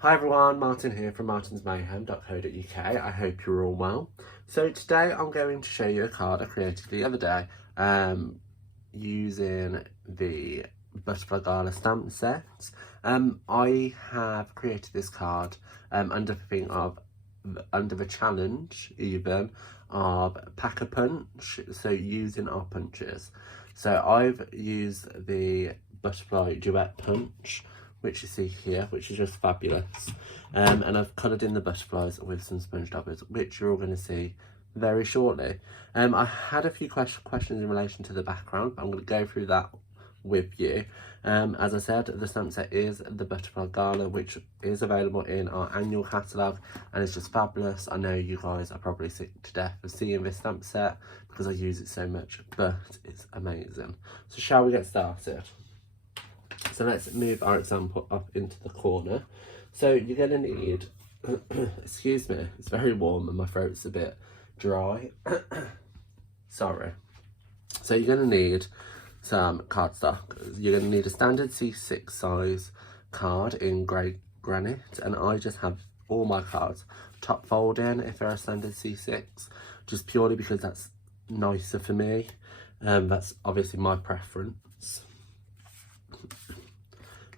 Hi everyone, Martin here from martinsmayhem.co.uk. I hope you're all well. So today I'm going to show you a card I created the other day using the Butterfly Gala stamp set. I have created this card under the challenge even of Pack-a-Punch, so using our punches. So I've used the Butterfly Duet Punch, which you see here, which is just fabulous. And I've coloured in the butterflies with some sponge daubers, which you're all going to see very shortly. I had a few questions in relation to the background, but I'm going to go through that with you. As I said, the stamp set is the Butterfly Gala, which is available in our annual catalogue, and it's just fabulous. I know you guys are probably sick to death of seeing this stamp set because I use it so much, but it's amazing. So shall we get started? So let's move our example up into the corner. So you're going to need, excuse me, it's very warm and my throat's a bit dry. Sorry. So you're going to need some cardstock. You're going to need a standard C6 size card in grey granite, and I just have all my cards top folding if they're a standard C6, just purely because that's nicer for me. That's obviously my preference.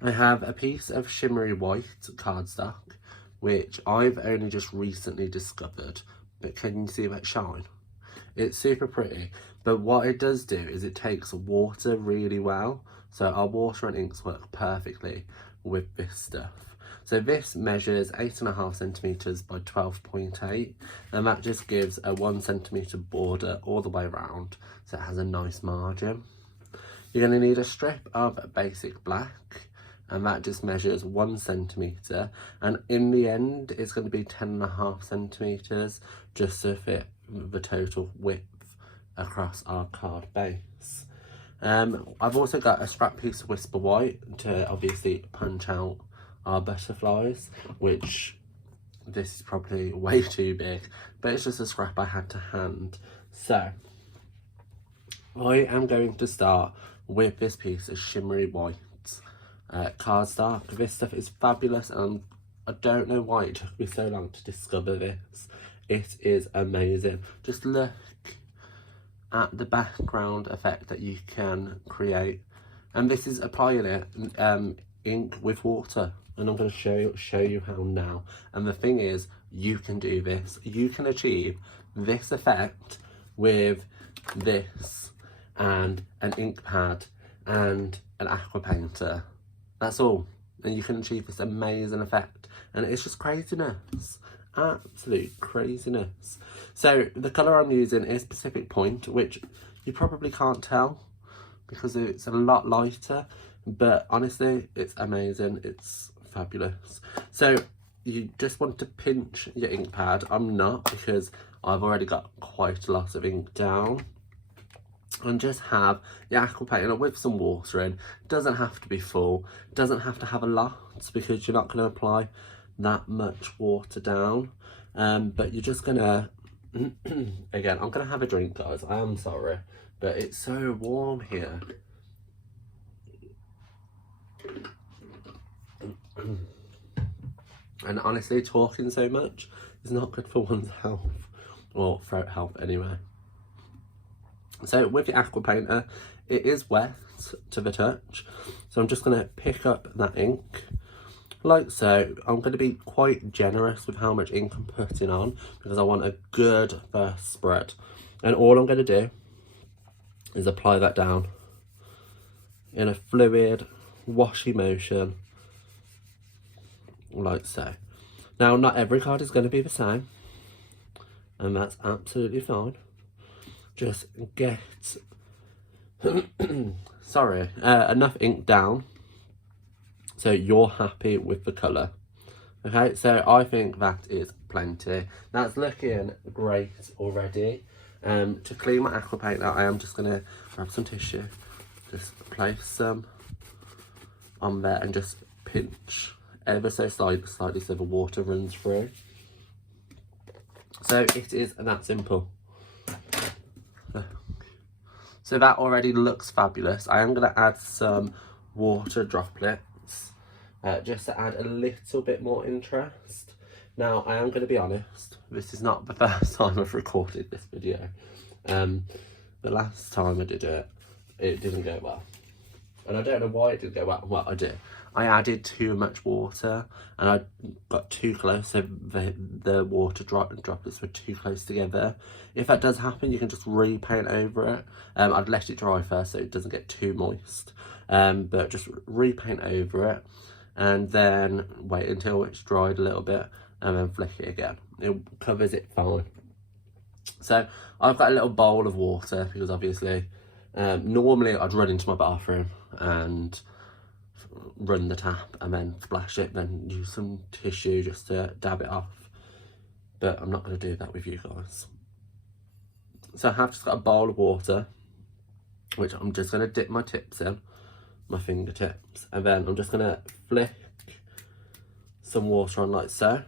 I have a piece of shimmery white cardstock, which I've only just recently discovered, but can you see that shine? It's super pretty, but what it does do is it takes water really well, so our water and inks work perfectly with this stuff. So this measures 8.5 centimetres by 12.8, and that just gives a 1 centimetre border all the way around, so it has a nice margin. You're going to need a strip of basic black, and that just measures 1 centimetre, and in the end it's going to be 10.5 centimetres just to fit the total width across our card base. I've also got a scrap piece of Whisper White to obviously punch out our butterflies, which this is probably way too big, but it's just a scrap I had to hand. So I am going to start with this piece of shimmery white cardstock. This stuff is fabulous, and I don't know why it took me so long to discover this. It is amazing. Just look at the background effect that you can create, and this is applying it ink with water, and I'm going to show you how now. And the thing is, you can do this. You can achieve this effect with this and an ink pad and an aqua painter. That's all, and you can achieve this amazing effect, and it's just craziness, absolute craziness. So the colour I'm using is Pacific Point, which you probably can't tell because it's a lot lighter, but honestly it's amazing, it's fabulous. So you just want to pinch your ink pad. I'm not, because I've already got quite a lot of ink down. And just have your aqua painter with some water in. Doesn't have to be full, doesn't have to have a lot, because you're not going to apply that much water down. But you're just gonna again, I'm gonna have a drink, guys, I am sorry, but it's so warm here. And honestly, talking so much is not good for one's health, or throat health anyway. So with your aqua painter, it is wet to the touch, so I'm just going to pick up that ink like so. I'm going to be quite generous with how much ink I'm putting on, because I want a good first spread, and all I'm going to do is apply that down in a fluid washy motion like so. Now, not every card is going to be the same, and that's absolutely fine. Just get sorry, enough ink down so you're happy with the colour. Okay, so I think that is plenty. That's looking great already. To clean my aqua painter, I am just going to grab some tissue, just place some on there and just pinch ever so slightly so the water runs through. So it is that simple. So that already looks fabulous. I am going to add some water droplets just to add a little bit more interest. Now, I am going to be honest, this is not the first time I've recorded this video. The last time I did it, it didn't go well. And I don't know why it didn't go well. Well, I did. I added too much water and I got too close, so the water droplets were too close together. If that does happen, you can just repaint over it. I'd let it dry first so it doesn't get too moist. But just repaint over it and then wait until it's dried a little bit and then flick it again. It covers it fine. So I've got a little bowl of water because obviously normally I'd run into my bathroom and run the tap and then splash it, then use some tissue just to dab it off, but I'm not going to do that with you guys. So I have just got a bowl of water which I'm just going to dip my tips in, my fingertips, and then I'm just going to flick some water on like so.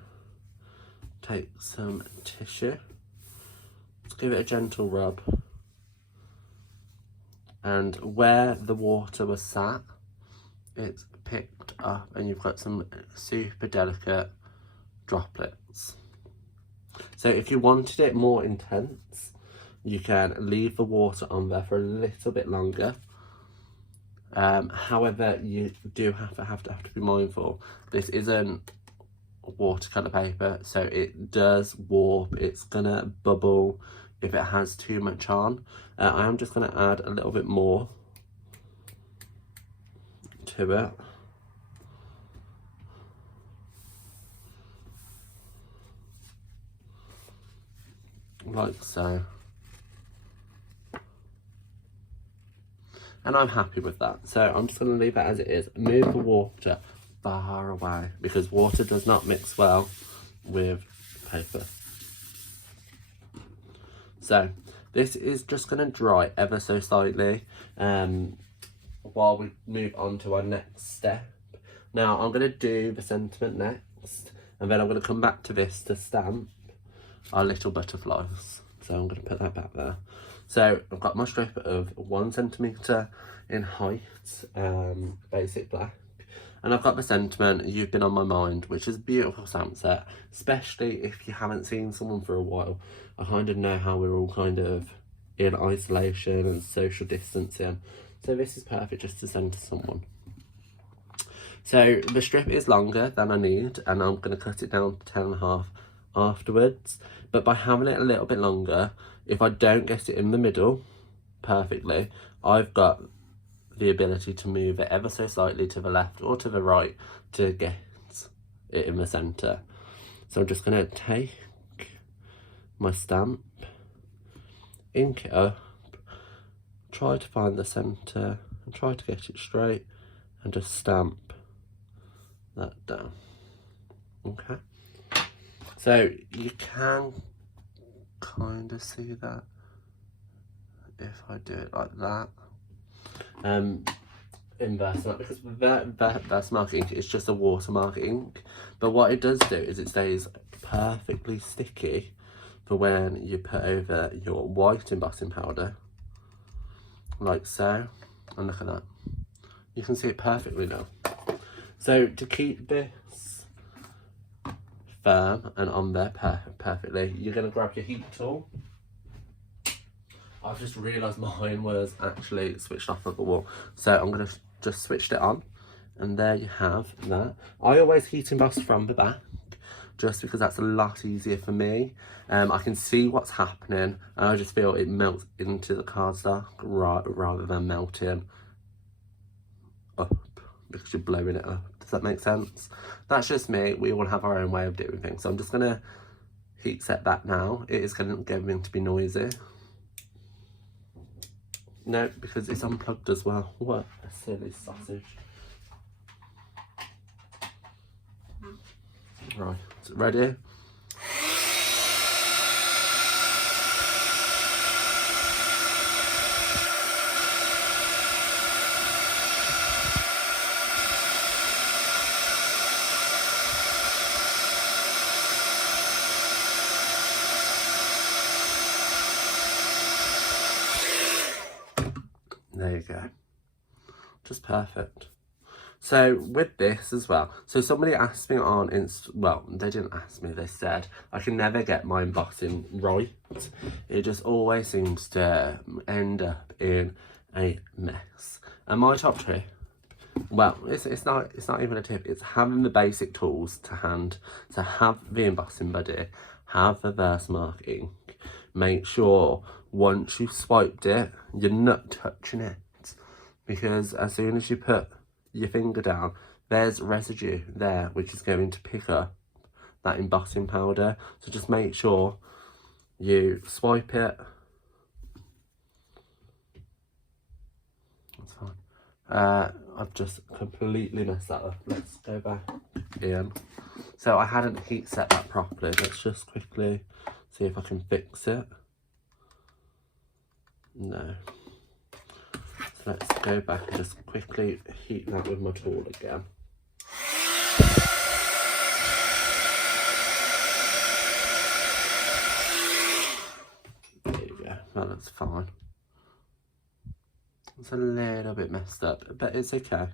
Take some tissue, let's give it a gentle rub, and where the water was sat, it's picked up and you've got some super delicate droplets. So if you wanted it more intense, you can leave the water on there for a little bit longer. However, you do have to be mindful. This isn't watercolor paper, so it does warp. It's gonna bubble if it has too much on. I am just gonna add a little bit more to it. Like so. And I'm happy with that. So I'm just going to leave it as it is. Move the water far away because water does not mix well with paper. So this is just going to dry ever so slightly while we move on to our next step. Now I'm going to do the sentiment next, and then I'm going to come back to this to stamp our little butterflies. So I'm going to put that back there. So I've got my strip of 1 centimetre in height, basic black. And I've got the sentiment, You've Been On My Mind, which is a beautiful stamp set, especially if you haven't seen someone for a while. I kind of know how we're all kind of in isolation and social distancing. So this is perfect just to send to someone. So the strip is longer than I need, and I'm going to cut it down to 10.5 afterwards. But by having it a little bit longer, if I don't get it in the middle perfectly, I've got the ability to move it ever so slightly to the left or to the right to get it in the centre. So I'm just going to take my stamp, ink it up, try to find the centre and try to get it straight and just stamp that down. Okay. So you can kind of see that if I do it like that. Inverse that, because that's mark ink, it's just a watermark ink, but what it does do is it stays perfectly sticky for when you put over your white embossing powder, like so. And look at that, you can see it perfectly now. So to keep this firm and on there perfectly, you're going to grab your heat tool. I've just realised mine was actually switched off of the wall, so I'm going to just switch it on, and there you have that. I always heat emboss from the back just because that's a lot easier for me. I can see what's happening and I just feel it melts into the cardstock rather than melting up because you're blowing it up. Does that make sense? That's just me. We all have our own way of doing things. So I'm just going to heat set that now. It is going to be noisy. No, because it's unplugged as well. What a silly sausage. Right, is it ready? There you go. Just perfect. So with this as well, so somebody asked me on well, they didn't ask me, they said I can never get my embossing right. It just always seems to end up in a mess. And my top tip, well, it's not even a tip, it's having the basic tools to hand, to have the embossing buddy, have the Versamark ink. Make sure once you've swiped it, you're not touching it, because as soon as you put your finger down, there's residue there which is going to pick up that embossing powder. So just make sure you swipe it. That's fine. I've just completely messed that up. Let's go back in. So I hadn't heat set that properly. Let's just quickly see if I can fix it. No. So let's go back and just quickly heat that with my tool again. There you go, well, that's fine. It's a little bit messed up, but it's okay.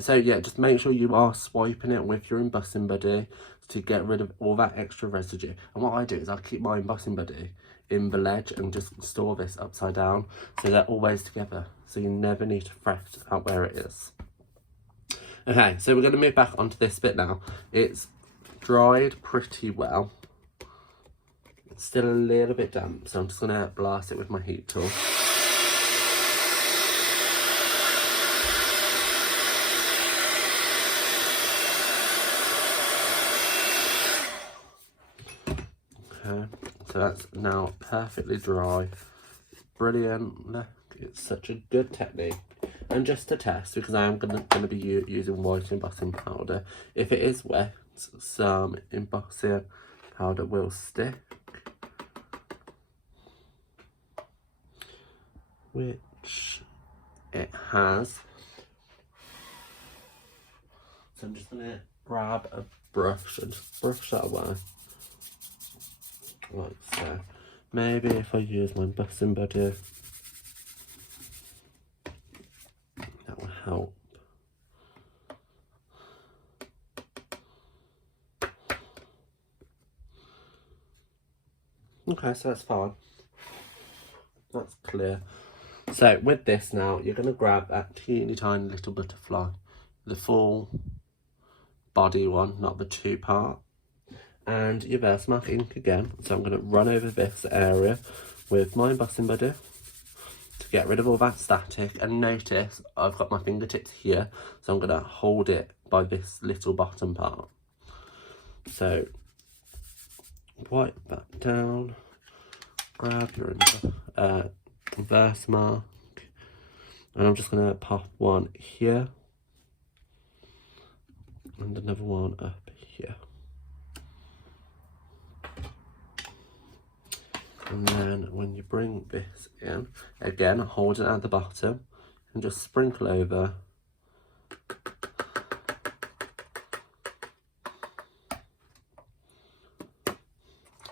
So yeah, just make sure you are swiping it with your embossing buddy to get rid of all that extra residue. And what I do is I keep my embossing buddy in the ledge and just store this upside down, so they're always together, so you never need to fret out where it is. Okay, so we're going to move back onto this bit now. It's dried pretty well. It's still a little bit damp, so I'm just going to blast it with my heat tool. Okay, so that's now perfectly dry. Brilliant, look, it's such a good technique. And just to test, because I am going to be using white embossing powder, if it is wet, some embossing powder will stick, which it has. So I'm just going to grab a brush and just brush that away, like so. Maybe if I use my embossing buddy, that will help. Okay, so that's fine. That's clear. So with this now, you're going to grab that teeny tiny little butterfly, the full body one, not the two-part, and your Versamark ink again. So I'm going to run over this area with my embossing buddy to get rid of all that static. And notice I've got my fingertips here, so I'm going to hold it by this little bottom part. So wipe that down, grab your Versamark, and I'm just going to pop one here and another one up here. And then when you bring this in, again, hold it at the bottom and just sprinkle over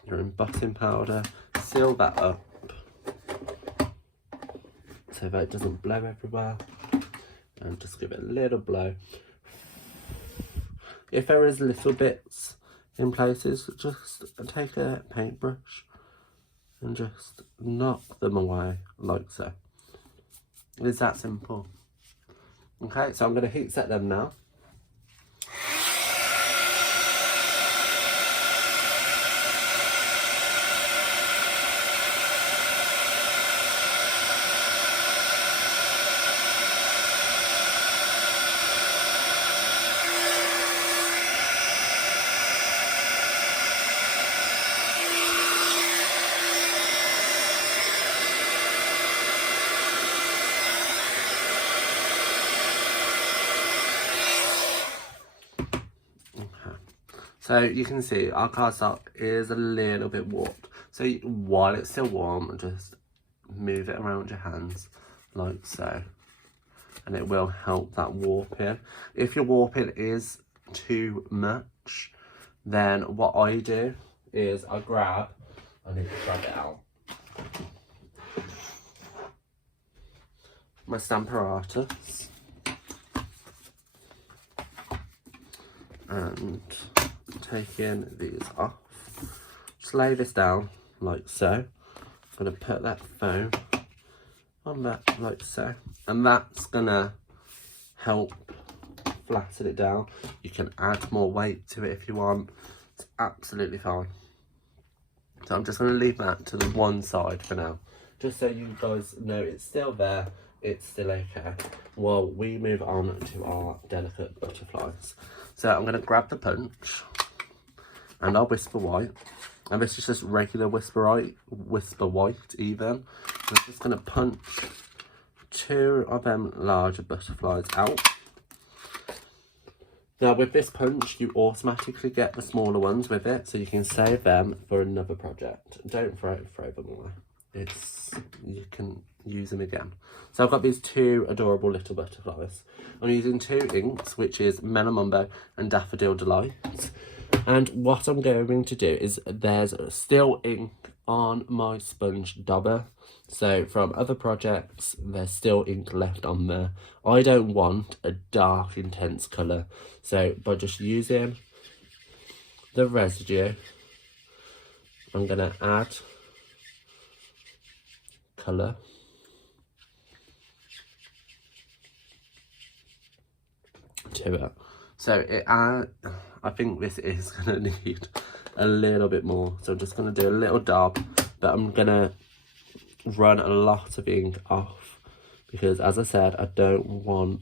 your embossing powder, seal that up so that it doesn't blow everywhere, and just give it a little blow. If there is little bits in places, just take a paintbrush and just knock them away like so. It's that simple. Okay, so I'm going to heat set them now. So you can see our cardstock is a little bit warped. So while it's still warm, just move it around your hands like so. And it will help that warping. If your warping is too much, then what I do is I need to grab it out. My Stamparatus. and taking these off. Just lay this down like so. I'm going to put that foam on that like so, and that's going to help flatten it down. You can add more weight to it if you want. It's absolutely fine. So I'm just going to leave that to the one side for now, just so you guys know it's still there, it's still okay, while we move on to our delicate butterflies. So I'm going to grab the punch and our Whisper White, and this is just regular Whisper White even. I'm just going to punch 2 of them larger butterflies out. Now with this punch, you automatically get the smaller ones with it, so you can save them for another project. Don't throw them away. You can use them again. So I've got these 2 adorable little butterflies. I'm using 2 inks, which is Melamumbo and Daffodil Delight. And what I'm going to do is, there's still ink on my sponge dauber. So from other projects, there's still ink left on there. I don't want a dark, intense colour. So by just using the residue, I'm going to add colour. To it. So I think this is going to need a little bit more. So I'm just going to do a little dab, but I'm going to run a lot of ink off, because as I said, I don't want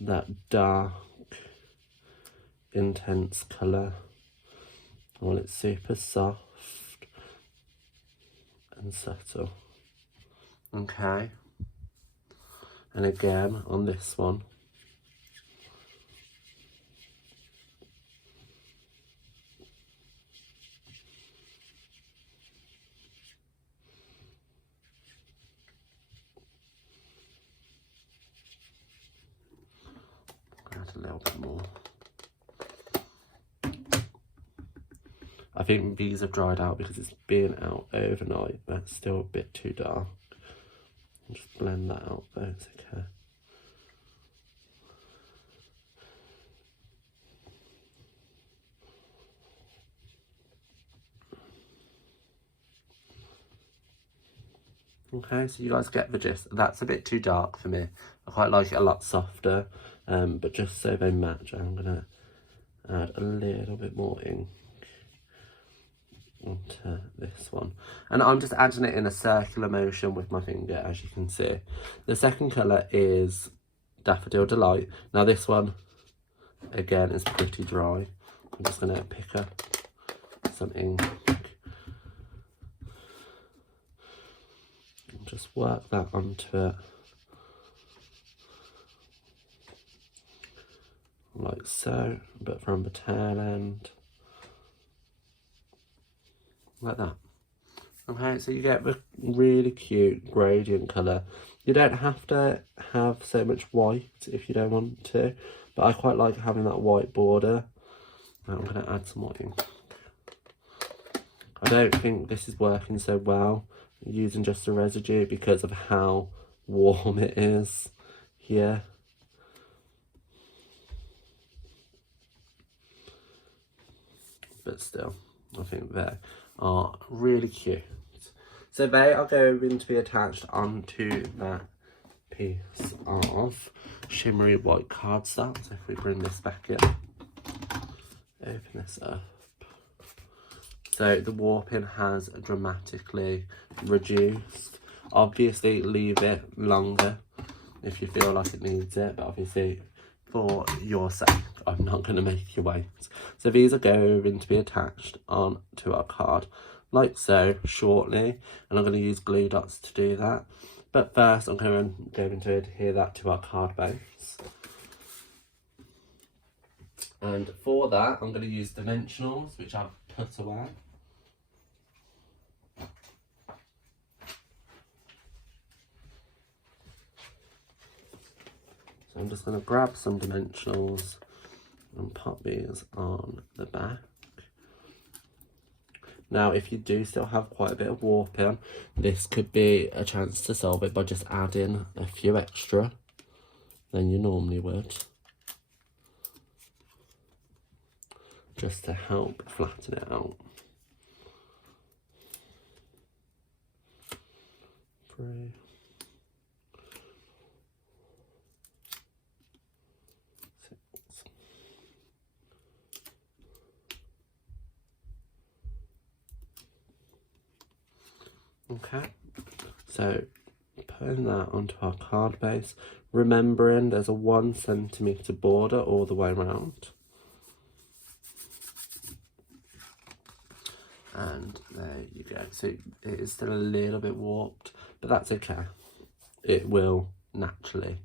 that dark, intense colour. I want it super soft and subtle. Okay. And again on this one. Add a little bit more. I think these have dried out because it's been out overnight. That's still a bit too dark. I'll just blend that out, but it's okay. Okay, so you guys get the gist. That's a bit too dark for me. I quite like it a lot softer, but just so they match, I'm gonna add a little bit more ink onto this one, and I'm just adding it in a circular motion with my finger, as you can see. The second colour is Daffodil Delight. Now this one again is pretty dry. I'm just going to pick up some ink and just work that onto it like so, but from the tail end like that. Okay, so you get the really cute gradient colour. You don't have to have so much white if you don't want to, but I quite like having that white border. Now I'm going to add some more ink. I don't think this is working so well using just the residue because of how warm it is here. But still, I think they are really cute. So they are going to be attached onto that piece of shimmery white cardstock. So if we bring this back in, open this up. So the warping has dramatically reduced. Obviously leave it longer if you feel like it needs it, but obviously for your sake, I'm not going to make you wait. So these are going to be attached onto our card like so shortly, and I'm going to use glue dots to do that. But first I'm going to adhere that to our card base. And for that I'm going to use dimensionals, which I've put away. So I'm just going to grab some dimensionals and pop these on the back. Now, if you do still have quite a bit of warping, this could be a chance to solve it by just adding a few extra than you normally would. just to help flatten it out. 3, 6. Okay, so putting that onto our card base, remembering there's a 1 centimetre border all the way around. And there you go. So it is still a little bit warped, but that's okay. It will naturally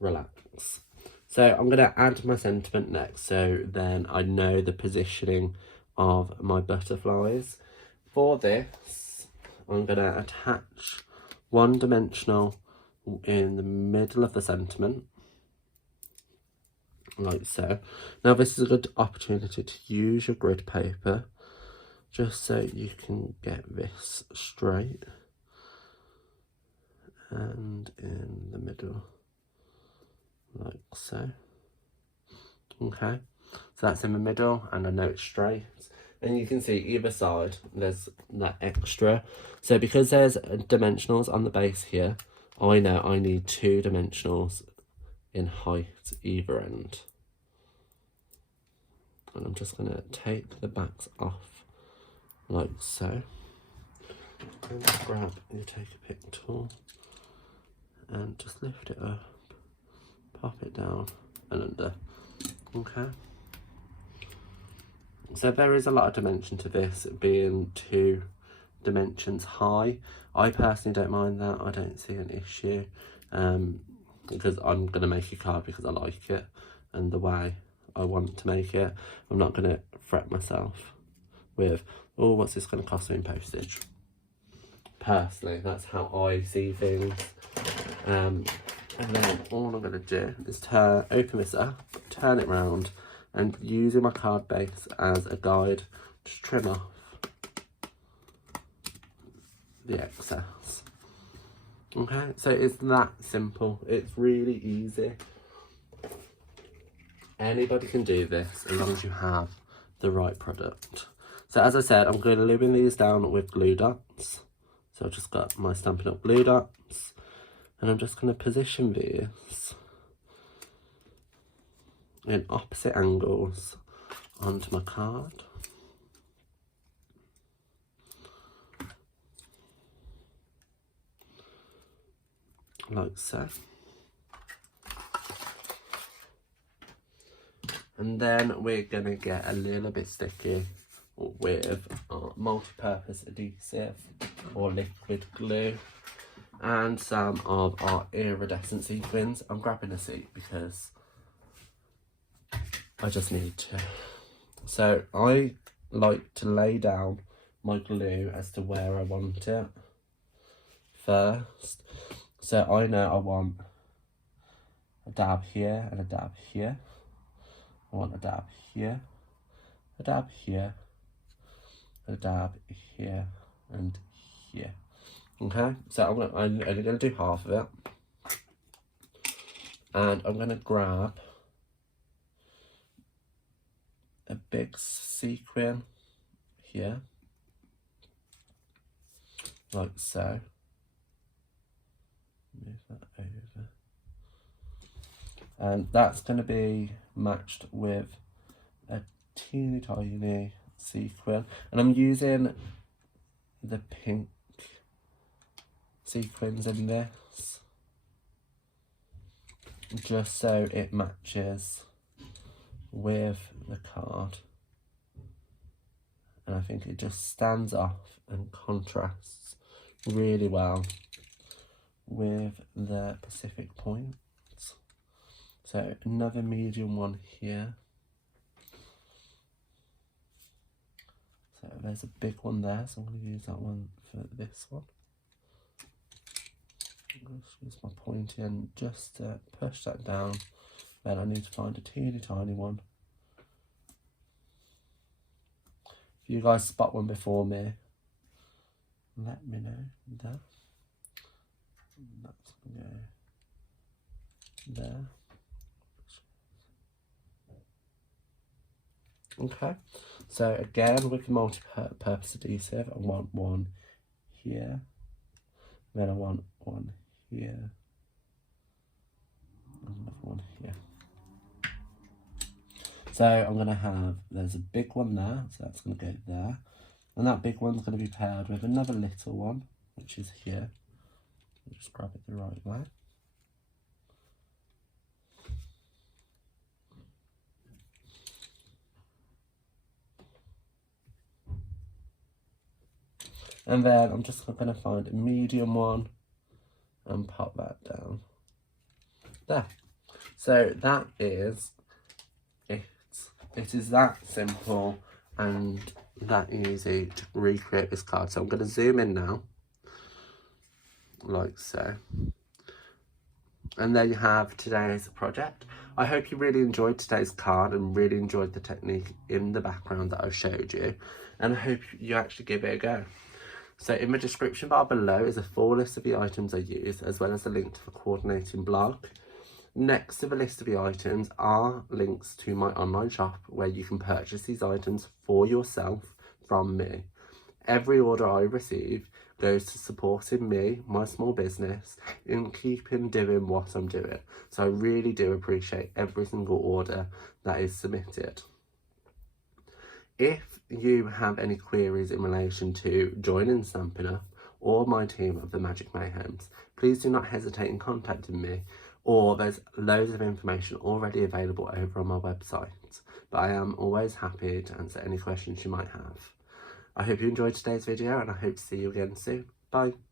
relax. So I'm going to add my sentiment next, so then I know the positioning of my butterflies. For this, I'm going to attach 1 dimensional in the middle of the sentiment, like so. Now this is a good opportunity to use your grid paper, just so you can get this straight and in the middle, like so. Okay, so that's in the middle and I know it's straight. And you can see either side there's that extra. So because there's dimensionals on the base here, I know I need 2 dimensionals in height either end. And I'm just going to take the backs off like so. And grab your take a pick tool and just lift it up, pop it down and under. Okay. So there is a lot of dimension to this, being 2 dimensions high. I personally don't mind that. I don't see an issue, because I'm going to make a card because I like it and the way I want to make it. I'm not going to fret myself with, oh, what's this going to cost me in postage? Personally, that's how I see things. And then all I'm going to do is open this up, turn it round, and using my card base as a guide, just trim off the excess. Okay, so it's that simple. It's really easy. Anybody can do this as long as you have the right product. So as I said, I'm going to glue these down with glue dots. So I've just got my Stampin' Up! Glue dots, and I'm just going to position these in opposite angles onto my card. Like so. And then we're going to get a little bit sticky with our multi-purpose adhesive or liquid glue and some of our iridescent sequins. I'm grabbing a seat because I just need to. So I like to lay down my glue as to where I want it first. So I know I want a dab here and a dab here. I want a dab here, a dab here, a dab here and here. Okay, so I'm only going to do half of it. And I'm going to grab a big sequin here, like so. Move that over. And that's going to be matched with a teeny tiny sequin. And I'm using the pink sequins in this, just so it matches with the card. And I think it just stands off and contrasts really well with the Pacific points. So another medium one here. So there's a big one there, so I'm going to use that one for this one. I'm going to use my pointy end just to push that down. Then I need to find a teeny tiny one. If you guys spot one before me, let me know. There. That's going to go there. Okay, so again with the multi-purpose adhesive, I want one here, then I want one here, and another one here. So I'm going to have, there's a big one there, so that's going to go there. And that big one's going to be paired with another little one, which is here. Just grab it the right way. And then I'm just going to find a medium one and pop that down. There. So that is it. It is that simple and that easy to recreate this card. So I'm going to zoom in now, like so. And there you have today's project. I hope you really enjoyed today's card and really enjoyed the technique in the background that I showed you. And I hope you actually give it a go. So in the description bar below is a full list of the items I use, as well as a link to the coordinating blog. Next to the list of the items are links to my online shop where you can purchase these items for yourself from me. Every order I receive goes to supporting me, my small business, in keeping doing what I'm doing. So I really do appreciate every single order that is submitted. If you have any queries in relation to joining Stampin' Up or my team of the Magic Mayhems, please do not hesitate in contacting me, or there's loads of information already available over on my website. But I am always happy to answer any questions you might have. I hope you enjoyed today's video and I hope to see you again soon. Bye.